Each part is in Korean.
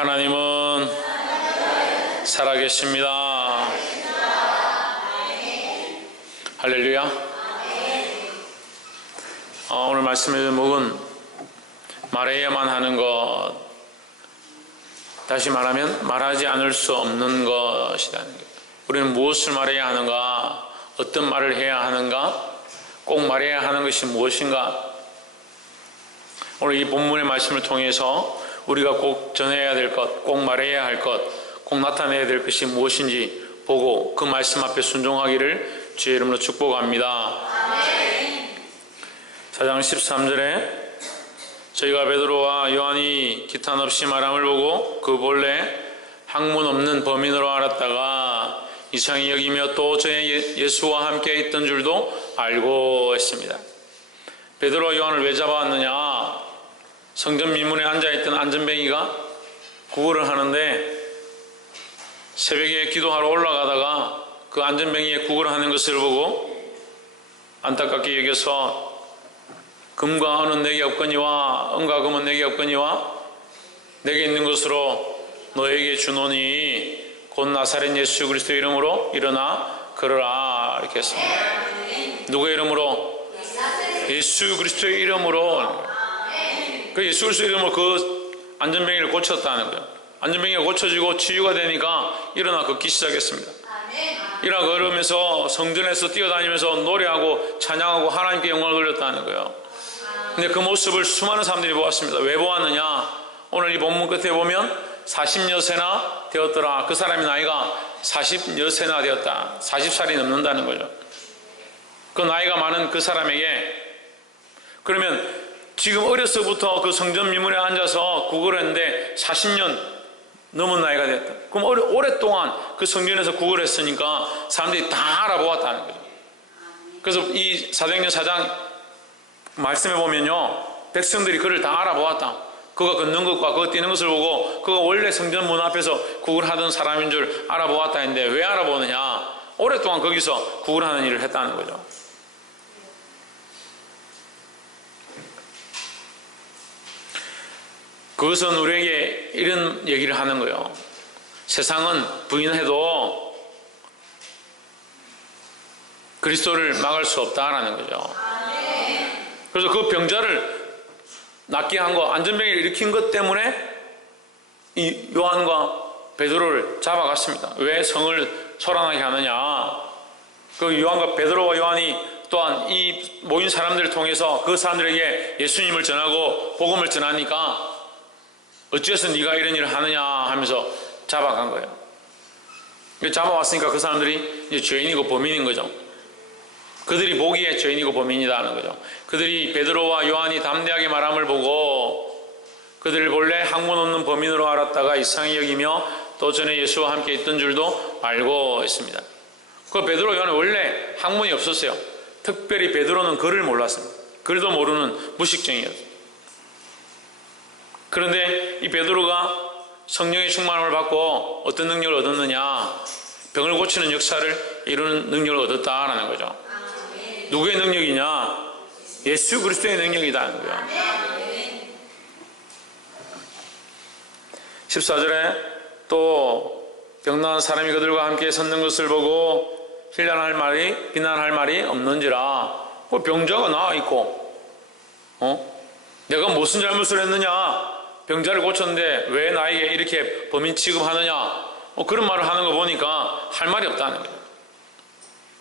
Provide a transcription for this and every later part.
하나님은 살아계십니다. 할렐루야. 오늘 말씀의 제목은 말해야만 하는 것, 다시 말하면 말하지 않을 수 없는 것이라는 것. 우리는 무엇을 말해야 하는가, 어떤 말을 해야 하는가, 꼭 말해야 하는 것이 무엇인가. 오늘 이 본문의 말씀을 통해서 우리가 꼭 전해야 될 것, 꼭 말해야 할 것, 꼭 나타내야 될 것이 무엇인지 보고 그 말씀 앞에 순종하기를 주의 이름으로 축복합니다. 4장 13절에 저희가 베드로와 요한이 기탄 없이 말함을 보고 그 본래 학문 없는 범인으로 알았다가 이상히 여기며 또 저의 예수와 함께 있던 줄도 알고 있습니다. 베드로와 요한을 왜 잡아왔느냐? 성전 미문에 앉아있던 안전뱅이가 구걸을 하는데 새벽에 기도하러 올라가다가 그 안전뱅이에 구걸을 하는 것을 보고 안타깝게 여겨서 금과 은은 내게 없거니와 은과 금은 내게 없거니와 내게 있는 것으로 너에게 주노니 곧 나사렛 예수 그리스도의 이름으로 일어나 걸어라 이렇게 했습니다. 누구의 이름으로? 예수 그리스도의 이름으로. 그 예수 그리스도의 이름으로 그 안전뱅이를 고쳤다는 거예요. 안전뱅이가 고쳐지고 치유가 되니까 일어나 걷기 시작했습니다. 일어나 걸으면서 성전에서 뛰어다니면서 노래하고 찬양하고 하나님께 영광을 돌렸다는 거예요. 근데 그 모습을 수많은 사람들이 보았습니다. 왜 보았느냐? 오늘 이 본문 끝에 보면 40여세나 되었더라. 그 사람의 나이가 40여세나 되었다. 40살이 넘는다는 거죠. 그 나이가 많은 그 사람에게, 그러면 지금 어려서부터 그 성전 미문에 앉아서 구걸을 했는데 40년 넘은 나이가 됐다. 그럼 오랫동안 그 성전에서 구걸을 했으니까 사람들이 다 알아보았다는 거죠. 그래서 이 사도행전 4장 말씀해 보면요, 백성들이 그를 다 알아보았다. 그가 걷는 것과 그가 뛰는 것을 보고 그가 원래 성전 문 앞에서 구걸하던 사람인 줄 알아보았다 했는데 왜 알아보느냐? 오랫동안 거기서 구걸하는 일을 했다는 거죠. 그것은 우리에게 이런 얘기를 하는 거예요. 세상은 부인해도 그리스도를 막을 수 없다라는 거죠. 그래서 그 병자를 낫게 한 거, 안전병을 일으킨 것 때문에 이 요한과 베드로를 잡아갔습니다. 왜 성을 소란하게 하느냐? 그 요한과 베드로와 요한이 또한 이 모인 사람들을 통해서 그 사람들에게 예수님을 전하고 복음을 전하니까 어째서 네가 이런 일을 하느냐 하면서 잡아간 거예요. 잡아왔으니까 그 사람들이 이제 죄인이고 범인인 거죠. 그들이 보기에 죄인이고 범인이라는 거죠. 그들이 베드로와 요한이 담대하게 말함을 보고 그들을 본래 학문 없는 범인으로 알았다가 이상히 여기며 또 전에 예수와 함께 있던 줄도 알고 있습니다. 그 베드로 요한은 원래 학문이 없었어요. 특별히 베드로는 글을 몰랐습니다. 글도 모르는 무식쟁이였어요. 그런데 이 베드로가 성령의 충만함을 받고 어떤 능력을 얻었느냐? 병을 고치는 역사를 이루는 능력을 얻었다라는 거죠. 누구의 능력이냐? 예수 그리스도의 능력이다는 거예요. 14절에 또 병나은 사람이 그들과 함께 섰는 것을 보고 힐난할 말이 비난할 말이 없는지라. 그 병자가 나와 있고 내가 무슨 잘못을 했느냐? 병자를 고쳤는데 왜 나에게 이렇게 범인 취급하느냐? 그런 말을 하는 거 보니까 할 말이 없다는 거예요.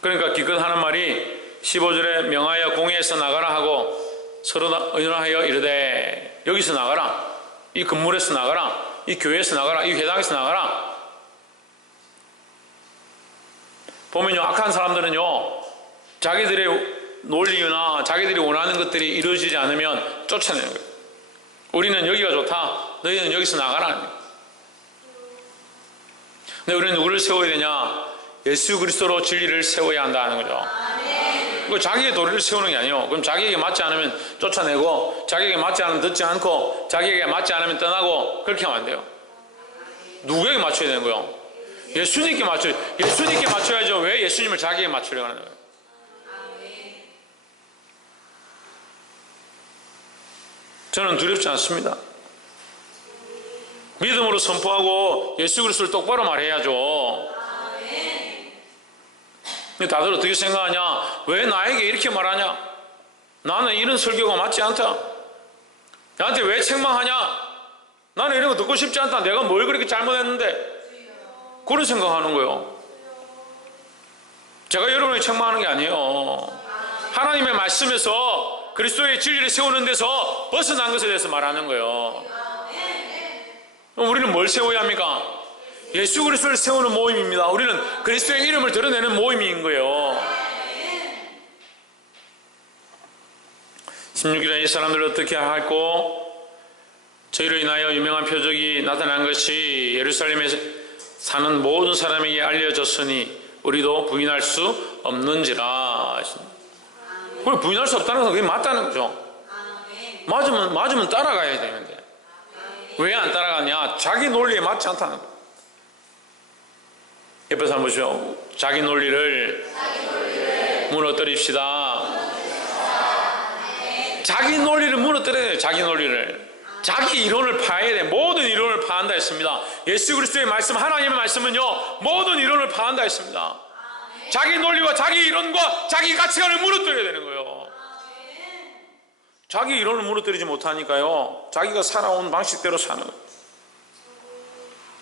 그러니까 기껏 하는 말이 15절에 명하여 공회에서 나가라 하고 서로 의논하여 이르되, 여기서 나가라, 이 건물에서 나가라, 이 교회에서 나가라, 이 회당에서 나가라. 보면요, 악한 사람들은요, 자기들의 논리나 자기들이 원하는 것들이 이루어지지 않으면 쫓아내는 거예요. 우리는 여기가 좋다, 너희는 여기서 나가라. 근데 우리는 누구를 세워야 되냐? 예수 그리스도로 진리를 세워야 한다는 거죠. 자기의 도리를 세우는 게 아니에요. 그럼 자기에게 맞지 않으면 쫓아내고, 자기에게 맞지 않으면 듣지 않고, 자기에게 맞지 않으면 떠나고, 그렇게 하면 안 돼요. 누구에게 맞춰야 되는 거예요? 예수님께 맞춰야죠. 왜 예수님을 자기에게 맞추려고 하는 거예요? 저는 두렵지 않습니다. 믿음으로 선포하고 예수 그리스도를 똑바로 말해야죠. 근데 다들 어떻게 생각하냐? 왜 나에게 이렇게 말하냐? 나는 이런 설교가 맞지 않다. 나한테 왜 책망하냐? 나는 이런 거 듣고 싶지 않다. 내가 뭘 그렇게 잘못했는데? 그런 생각하는 거예요. 제가 여러분에게 책망하는 게 아니에요. 하나님의 말씀에서 그리스도의 진리를 세우는 데서 벗어난 것에 대해서 말하는 거예요. 그럼 우리는 뭘 세워야 합니까? 예수 그리스도를 세우는 모임입니다. 우리는 그리스도의 이름을 드러내는 모임인 거예요. 16일에 이 사람들을 어떻게 할고 저희로 인하여 유명한 표적이 나타난 것이 예루살렘에 사는 모든 사람에게 알려졌으니 우리도 부인할 수 없는지라. 그걸 부인할 수 없다는 건 그게 맞다는 거죠. 맞으면 따라가야 되는데 왜 안 따라가냐? 자기 논리에 맞지 않다는 거예요. 옆에서 한번 보시죠. 자기 논리를 무너뜨립시다. 자기 논리를 무너뜨려야 돼요. 자기 논리를. 자기 이론을 파야 돼. 모든 이론을 파한다 했습니다. 예수 그리스도의 말씀, 하나님의 말씀은요, 모든 이론을 파한다 했습니다. 자기 논리와 자기 이론과 자기 가치관을 무너뜨려야 되는 거예요. 자기 이론을 무너뜨리지 못하니까요, 자기가 살아온 방식대로 사는 거예요.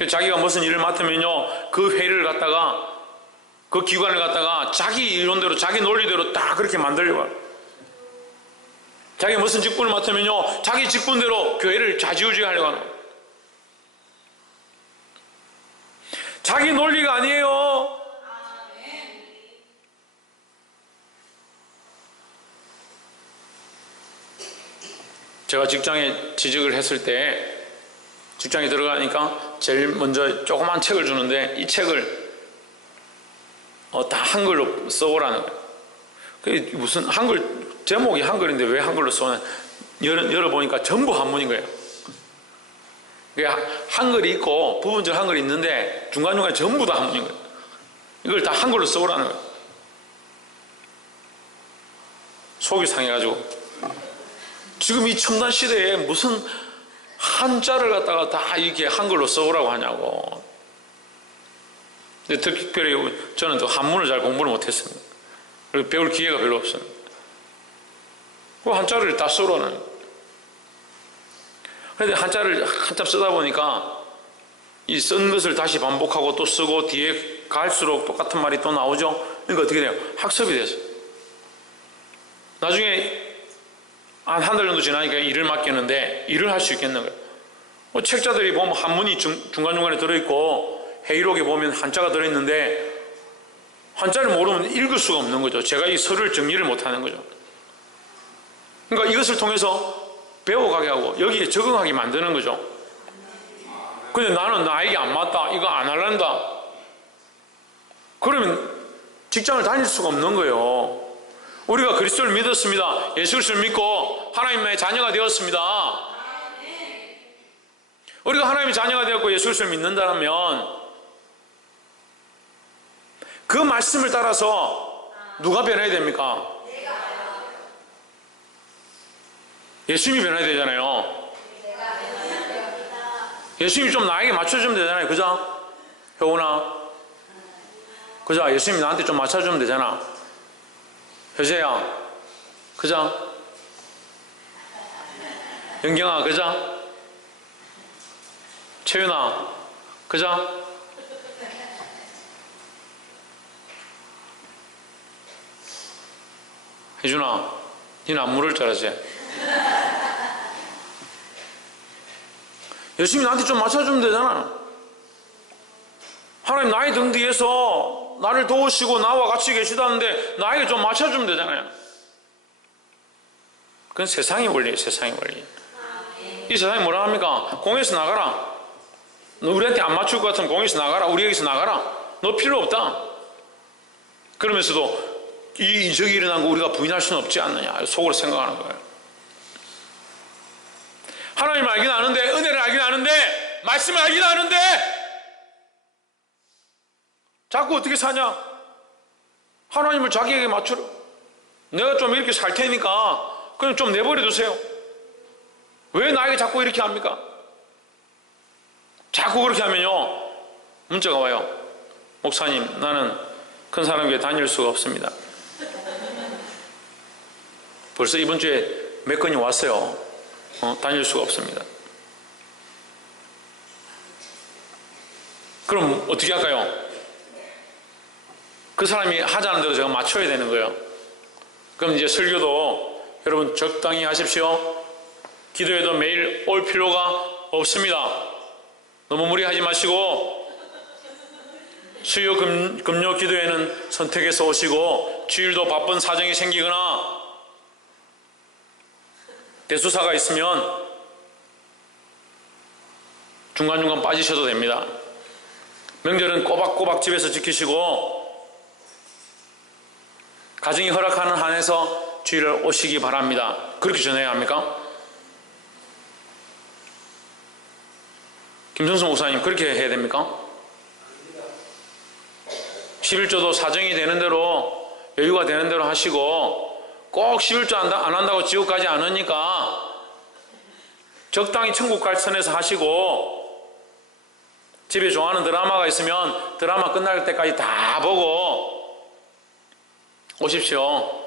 자기가 무슨 일을 맡으면요, 그 회의를 갖다가, 그 기관을 갖다가 자기 이론대로, 자기 논리대로 딱 그렇게 만들려고 해요. 자기가 무슨 직분을 맡으면요, 자기 직분대로 교회를 좌지우지 하려고 하는 거예요. 자기 논리가 아니에요. 제가 직장에 취직을 했을 때 직장에 들어가니까 제일 먼저 조그만 책을 주는데 이 책을 다 한글로 써보라는 거예요. 그게 무슨 한글 제목이 한글인데 왜 한글로 써냐? 열어보니까 전부 한문인 거예요. 한글이 있고 부분적 한글이 있는데 중간중간에 전부 다 한문인 거예요. 이걸 다 한글로 써보라는 거예요. 속이 상해가지고 지금 이 첨단 시대에 무슨 한자를 갖다가 다 이렇게 한글로 써오라고 하냐고. 근데 특별히 저는 또 한문을 잘 공부를 못했습니다. 그리고 배울 기회가 별로 없습니다. 그 한자를 다 써오라는. 그런데 한자를 한참 쓰다 보니까 이 쓴 것을 다시 반복하고 또 쓰고 뒤에 갈수록 똑같은 말이 또 나오죠. 그러니까 어떻게 돼요? 학습이 됐어요. 나중에 한 달 정도 지나니까 일을 맡겼는데 일을 할 수 있겠는 거예요. 책자들이 보면 한문이 중간중간에 들어있고 회의록에 보면 한자가 들어있는데 한자를 모르면 읽을 수가 없는 거죠. 제가 이 서를 정리를 못하는 거죠. 그러니까 이것을 통해서 배워가게 하고 여기에 적응하게 만드는 거죠. 근데 나는 나에게 안 맞다, 이거 안 할란다, 그러면 직장을 다닐 수가 없는 거예요. 우리가 그리스도를 믿었습니다. 예수 그리스도를 믿고 하나님의 자녀가 되었습니다. 우리가 하나님의 자녀가 되었고 예수 그리스도를 믿는다면 그 말씀을 따라서 누가 변해야 됩니까? 예수님이 변해야 되잖아요. 예수님이 좀 나에게 맞춰주면 되잖아요. 그죠? 효은아, 그죠? 예수님이 나한테 좀 맞춰주면 되잖아. 효재야, 그죠? 영경아, 그죠? 채윤아, 그죠? 혜준아, 니는 안 물을 줄 알았지? 예수님이 나한테 좀 맞춰주면 되잖아. 하나님 나의 등 뒤에서 나를 도우시고 나와 같이 계시다는데 나에게 좀 맞춰주면 되잖아요. 그건 세상의 원리예요. 세상의 원리. 이 세상이 뭐라 합니까? 공에서 나가라. 너 우리한테 안 맞출 것 같으면 공에서 나가라. 우리에게서 나가라. 너 필요 없다. 그러면서도 이 이적이 일어난 거 우리가 부인할 수는 없지 않느냐, 속으로 생각하는 거예요. 하나님을 알긴 아는데, 은혜를 알긴 아는데, 말씀을 알긴 아는데 자꾸 어떻게 사냐? 하나님을 자기에게 맞추라. 내가 좀 이렇게 살 테니까 그냥 좀 내버려 두세요. 왜 나에게 자꾸 이렇게 합니까? 자꾸 그렇게 하면요, 문자가 와요. 목사님, 나는 큰 사람 교회 다닐 수가 없습니다. 벌써 이번 주에 몇 건이 왔어요. 다닐 수가 없습니다. 그럼 어떻게 할까요? 그 사람이 하자는 대로 제가 맞춰야 되는 거예요. 그럼 이제 설교도 여러분 적당히 하십시오. 기도에도 매일 올 필요가 없습니다. 너무 무리하지 마시고 수요 금요 기도에는 선택해서 오시고, 주일도 바쁜 사정이 생기거나 대수사가 있으면 중간중간 빠지셔도 됩니다. 명절은 꼬박꼬박 집에서 지키시고 가정이 허락하는 한에서 주일을 오시기 바랍니다. 그렇게 전해야 합니까? 김성수 목사님, 그렇게 해야 됩니까? 11조도 사정이 되는 대로, 여유가 되는 대로 하시고, 꼭 11조 안 한다고 지옥 가지 않으니까 적당히 천국 갈 선에서 하시고, 집에 좋아하는 드라마가 있으면 드라마 끝날 때까지 다 보고 오십시오.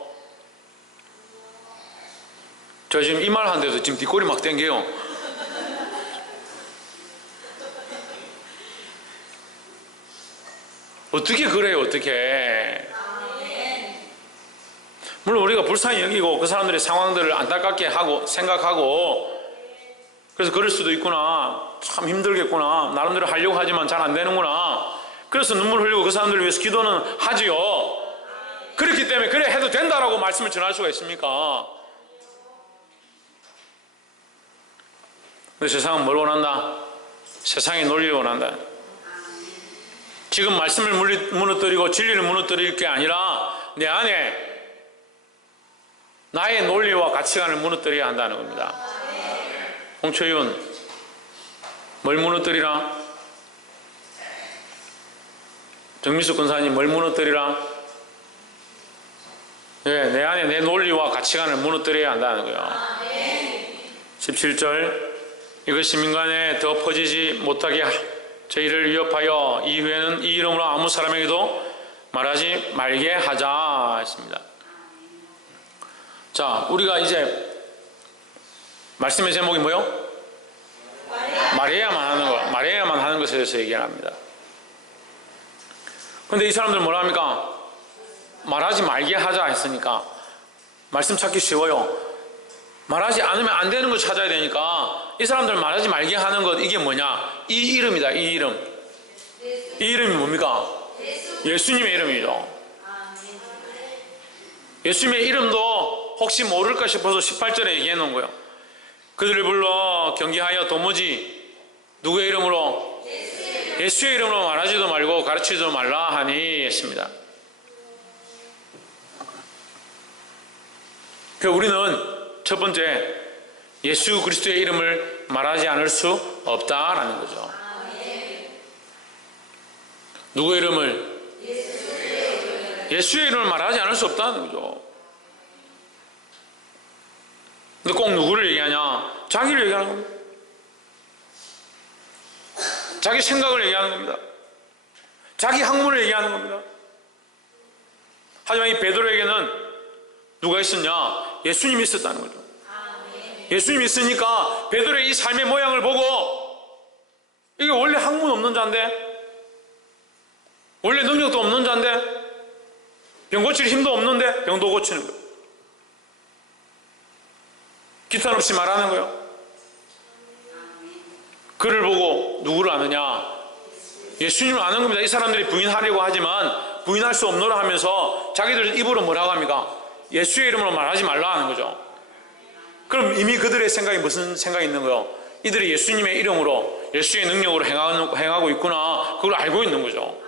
저 지금 이 말 하는데도 지금 뒷골이 막 땡겨요. 어떻게 그래요, 어떻게. 물론 우리가 불쌍히 여기고 그 사람들의 상황들을 안타깝게 하고 생각하고, 그래서 그럴 수도 있구나, 참 힘들겠구나, 나름대로 하려고 하지만 잘 안 되는구나, 그래서 눈물 흘리고 그 사람들을 위해서 기도는 하지요. 그렇기 때문에 그래 해도 된다라고 말씀을 전할 수가 있습니까? 근데 세상은 뭘 원한다? 세상의 논리를 원한다. 지금 말씀을 무너뜨리고 진리를 무너뜨릴 게 아니라 내 안에 나의 논리와 가치관을 무너뜨려야 한다는 겁니다. 홍초윤, 뭘 무너뜨리라? 정미숙 권사님, 뭘 무너뜨리라? 네, 내 안에 내 논리와 가치관을 무너뜨려야 한다는 거예요. 17절, 이것이 민간에 더 퍼지지 못하게 저희를 위협하여 이후에는 이 이름으로 아무 사람에게도 말하지 말게 하자 했습니다. 자, 우리가 이제 말씀의 제목이 뭐요? 말해야만 하는 것, 말해야만 하는 것에 대해서 얘기합니다. 그런데 이 사람들은 뭐라 합니까? 말하지 말게 하자 했으니까 말씀 찾기 쉬워요. 말하지 않으면 안 되는 걸 찾아야 되니까 이 사람들 말하지 말게 하는 것, 이게 뭐냐? 이 이름이다, 이 이름. 이 이름이 뭡니까? 예수님의 이름이죠. 예수님의 이름도 혹시 모를까 싶어서 18절에 얘기해 놓은 거예요. 그들을 불러 경계하여 도무지 누구의 이름으로? 예수의 이름으로 말하지도 말고 가르치지도 말라 하니 했습니다. 그래서 우리는 첫 번째, 예수 그리스도의 이름을 말하지 않을 수 없다라는 거죠. 누구의 이름을? 예수의 이름을 말하지 않을 수 없다는 거죠. 근데 꼭 누구를 얘기하냐? 자기를 얘기하는 겁니다. 자기 생각을 얘기하는 겁니다. 자기 학문을 얘기하는 겁니다. 하지만 이 베드로에게는 누가 있었냐? 예수님이 있었다는 거죠. 예수님이 있으니까 베드로의 이 삶의 모양을 보고, 이게 원래 학문 없는 자인데, 원래 능력도 없는 자인데, 병 고칠 힘도 없는데 병도 고치는 거예요. 기탄 없이 말하는 거예요. 그를 보고 누구를 아느냐? 예수님을 아는 겁니다. 이 사람들이 부인하려고 하지만 부인할 수 없노라 하면서 자기들 입으로 뭐라고 합니까? 예수의 이름으로 말하지 말라 하는 거죠. 그럼 이미 그들의 생각이 무슨 생각이 있는 거예요? 이들이 예수님의 이름으로, 예수의 능력으로 행하고 있구나, 그걸 알고 있는 거죠.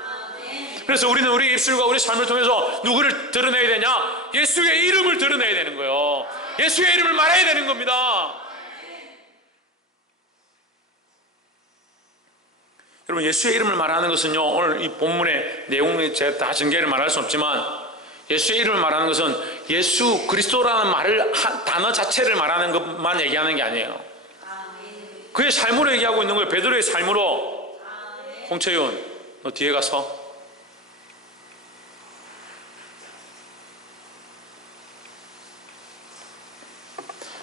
그래서 우리는 우리 입술과 우리 삶을 통해서 누구를 드러내야 되냐? 예수의 이름을 드러내야 되는 거예요. 예수의 이름을 말해야 되는 겁니다. 여러분, 예수의 이름을 말하는 것은요, 오늘 이 본문의 내용에 제가 다 전개를 말할 수 없지만, 예수의 이름을 말하는 것은 예수 그리스도라는 단어 자체를 말하는 것만 얘기하는 게 아니에요. 그의 삶으로 얘기하고 있는 거예요. 베드로의 삶으로. 홍채윤, 너 뒤에 가서.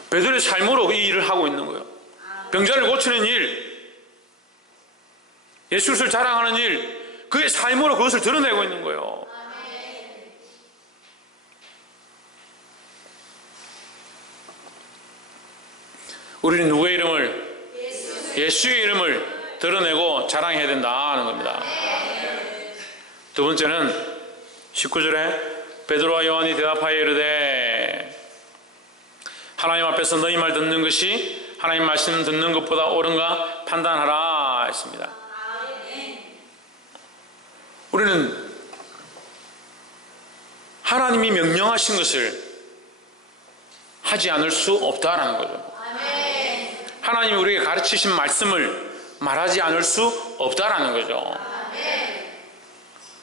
베드로의 삶으로 이 일을 하고 있는 거예요. 병자를 고치는 일, 예수 그리스도를 자랑하는 일, 그의 삶으로 그것을 드러내고 있는 거예요. 우리는 누구의 이름을? 예수의 이름을 드러내고 자랑해야 된다는 겁니다. 두 번째는 19절에 베드로와 요한이 대답하여 이르되 하나님 앞에서 너희 말 듣는 것이 하나님 말씀 듣는 것보다 옳은가 판단하라 했습니다. 우리는 하나님이 명령하신 것을 하지 않을 수 없다라는 거죠. 하나님이 우리에게 가르치신 말씀을 말하지 않을 수 없다라는 거죠.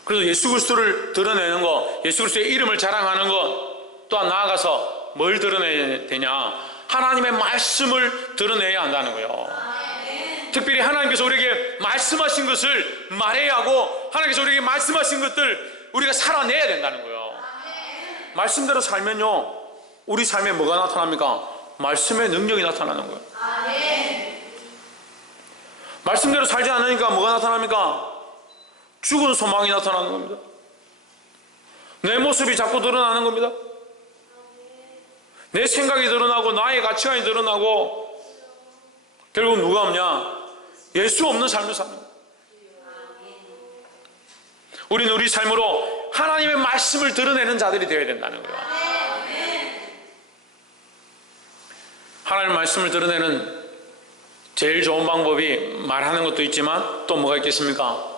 그래서 예수 그리스도를 드러내는 것, 예수 그리스도의 이름을 자랑하는 것, 또한 나아가서 뭘 드러내야 되냐? 하나님의 말씀을 드러내야 한다는 거예요. 특별히 하나님께서 우리에게 말씀하신 것을 말해야 하고, 하나님께서 우리에게 말씀하신 것들 우리가 살아내야 된다는 거예요. 말씀대로 살면요, 우리 삶에 뭐가 나타납니까? 말씀의 능력이 나타나는 거예요. 말씀대로 살지 않으니까 뭐가 나타납니까? 죽은 소망이 나타나는 겁니다. 내 모습이 자꾸 드러나는 겁니다. 내 생각이 드러나고 나의 가치관이 드러나고 결국 누가 없냐? 예수 없는 삶을 사는 거예요. 우리는 우리 삶으로 하나님의 말씀을 드러내는 자들이 되어야 된다는 거예요. 하나님의 말씀을 드러내는 제일 좋은 방법이 말하는 것도 있지만 또 뭐가 있겠습니까?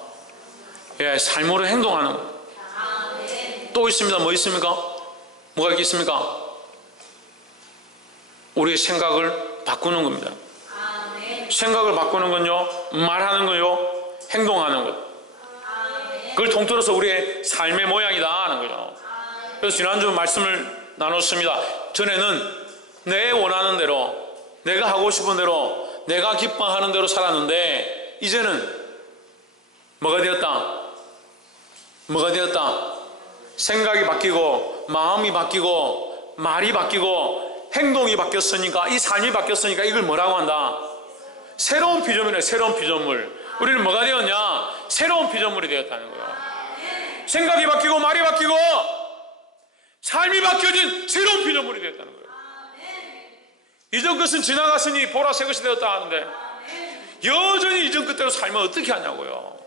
예, 삶으로 행동하는 것. 또 있습니다. 뭐 있습니까? 뭐가 있겠습니까? 우리의 생각을 바꾸는 겁니다. 생각을 바꾸는 건요, 말하는 거요, 행동하는 것. 그걸 통틀어서 우리의 삶의 모양이다 하는 거죠. 그래서 지난주 말씀을 나눴습니다. 전에는 내 원하는 대로, 내가 하고 싶은 대로, 내가 기뻐하는 대로 살았는데 이제는 뭐가 되었다? 뭐가 되었다? 생각이 바뀌고 마음이 바뀌고 말이 바뀌고 행동이 바뀌었으니까, 이 삶이 바뀌었으니까 이걸 뭐라고 한다? 새로운 피조물이에요. 새로운 피조물. 우리는 뭐가 되었냐? 새로운 피조물이 되었다는 거예요. 생각이 바뀌고 말이 바뀌고 삶이 바뀌어진 새로운 피조물이 되었다는 거예요. 이전 것은 지나갔으니 보라 새 것이 되었다 하는데 여전히 이전 것대로 살면 어떻게 하냐고요.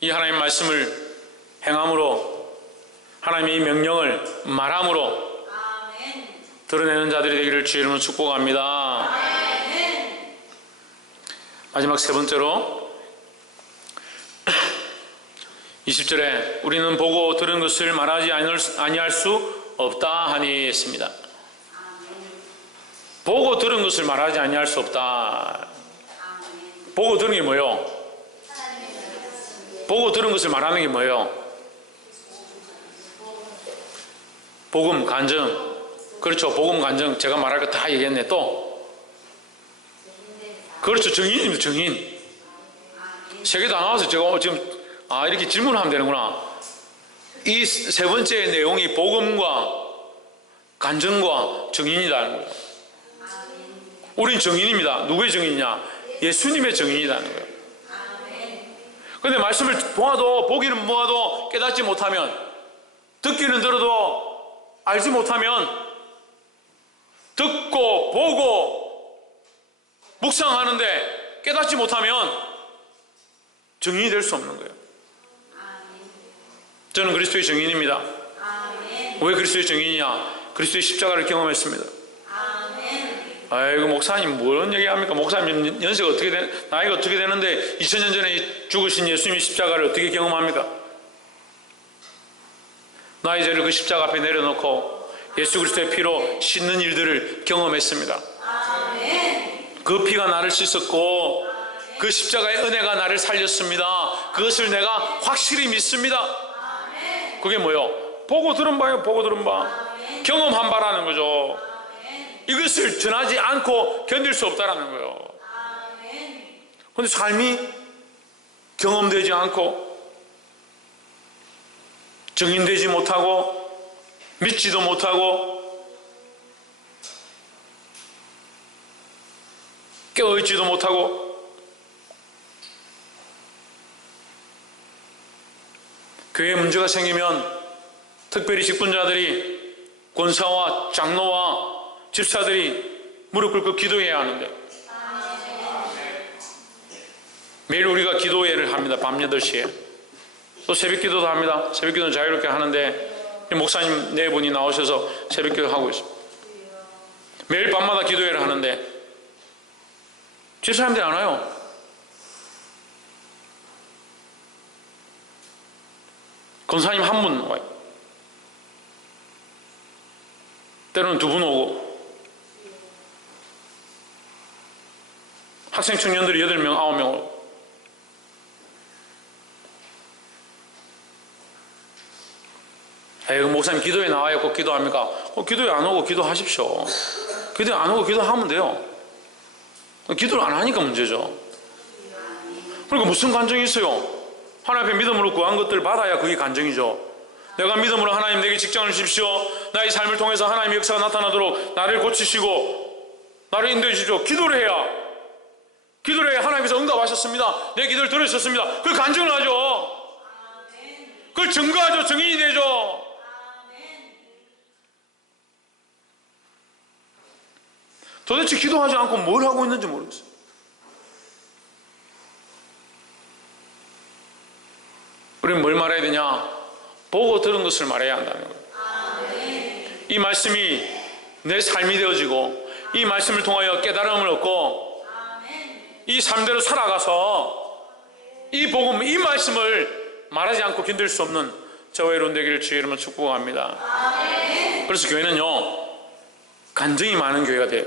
이 하나님의 말씀을 행함으로, 하나님의 이 명령을 말함으로 드러내는 자들이 되기를 주의 이름으로 축복합니다. 마지막 세 번째로 20절에 우리는 보고 들은 것을 말하지 아니할 수 없다 하니 했습니다. 보고 들은 것을 말하지 아니할 수 없다. 보고 들은 게 뭐예요? 보고 들은 것을 말하는 게 뭐예요? 복음, 간증. 그렇죠. 복음, 간증. 제가 말할 거 다 얘기했네. 또 그렇죠. 증인입니다. 증인. 세 개 다 나와서 제가 지금 이렇게 질문하면 되는구나. 이 세 번째 내용이 복음과 간증과 증인이라는 거예요. 우린 증인입니다. 누구의 증인이냐? 예수님의 증인이라는 거예요. 그런데 말씀을 보기는 보아도 깨닫지 못하면, 듣기는 들어도 알지 못하면, 듣고 보고 묵상하는데 깨닫지 못하면 증인이 될 수 없는 거예요. 저는 그리스도의 증인입니다. 왜 그리스도의 증인이냐? 그리스도의 십자가를 경험했습니다. 아이고, 목사님 뭔 얘기합니까? 목사님 연세가 어떻게 나이가 어떻게 되는데 2000년 전에 죽으신 예수님의 십자가를 어떻게 경험합니까? 나의 죄를 그 십자가 앞에 내려놓고 예수 그리스도의 피로 씻는 일들을 경험했습니다. 그 피가 나를 씻었고 그 십자가의 은혜가 나를 살렸습니다. 그것을 내가 확실히 믿습니다. 그게 뭐요? 보고 들은 바요. 보고 들은 바. 경험한 바라는 거죠. 이것을 전하지 않고 견딜 수 없다라는 거예요. 그런데 삶이 경험되지 않고 증인되지 못하고 믿지도 못하고 깨어있지도 못하고 교회에 문제가 생기면 특별히 직분자들이 권사와 장로와 집사들이 무릎 꿇고 기도해야 하는데 매일 우리가 기도회를 합니다. 밤 8시에 또 새벽기도도 합니다. 새벽기도는 자유롭게 하는데 목사님 4분이 나오셔서 새벽기도 하고 있습니다. 매일 밤마다 기도회를 하는데 집사님들이 안 와요. 권사님 1분 와요. 때로는 2분 오고 학생 청년들이 8명, 9명 오고 에이, 목사님 기도에 나와야 꼭 기도합니까? 기도에 안 오고 기도하십시오. 기도에 안 오고 기도하면 돼요. 기도를 안 하니까 문제죠. 그러니까 무슨 간증이 있어요? 하나님 앞에 믿음으로 구한 것들을 받아야 그게 간증이죠. 내가 믿음으로 하나님 내게 직장을 주십시오. 나의 삶을 통해서 하나님의 역사가 나타나도록 나를 고치시고 나를 인도해 주십시오. 기도를 해야 하나님께서 응답하셨습니다. 내 기도를 들으셨습니다. 그걸 간증을 하죠. 그걸 증거하죠. 증인이 되죠. 도대체 기도하지 않고 뭘 하고 있는지 모르겠어요. 우리는 뭘 말해야 되냐? 보고 들은 것을 말해야 한다는 거예요. 이 말씀이 내 삶이 되어지고 이 말씀을 통하여 깨달음을 얻고 이 삶대로 살아가서 이 복음, 이 말씀을 말하지 않고 견딜 수 없는 저와 여러분 되기를 주의 이름으로 축복합니다. 그래서 교회는요 간증이 많은 교회가 돼요.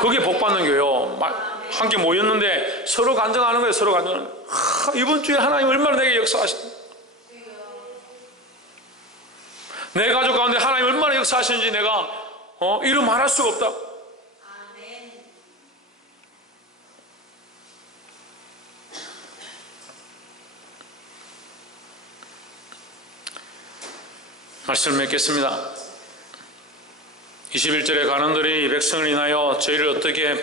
그게 복받는 교회요. 함께 모였는데 서로 간증하는 거예요. 서로 간증하는 거예요. 이번 주에 하나님 얼마나 내게 역사하셨는지, 내 가족 가운데 하나님 얼마나 역사하셨는지 내가 이루 말할 수가 없다. 말씀을 맺겠습니다. 21절에 관원들이 백성을 인하여 저희를 어떻게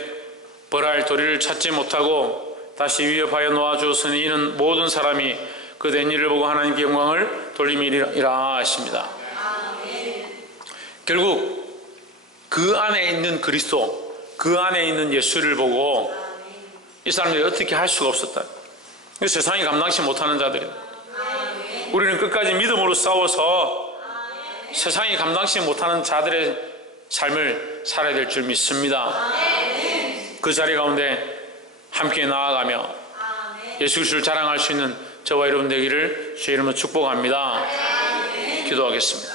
벌할 도리를 찾지 못하고 다시 위협하여 놓아주었으니 이는 모든 사람이 그 된 일을 보고 하나님께 영광을 돌림이라 하십니다. 결국 그 안에 있는 그리스도, 그 안에 있는 예수를 보고 이 사람들이 어떻게 할 수가 없었다. 세상이 감당치 못하는 자들이다. 우리는 끝까지 믿음으로 싸워서 세상이 감당치 못하는 자들의 삶을 살아야 될 줄 믿습니다. 그 자리 가운데 함께 나아가며 예수 그리스도를 자랑할 수 있는 저와 여러분 되기를 주의 이름으로 축복합니다. 기도하겠습니다.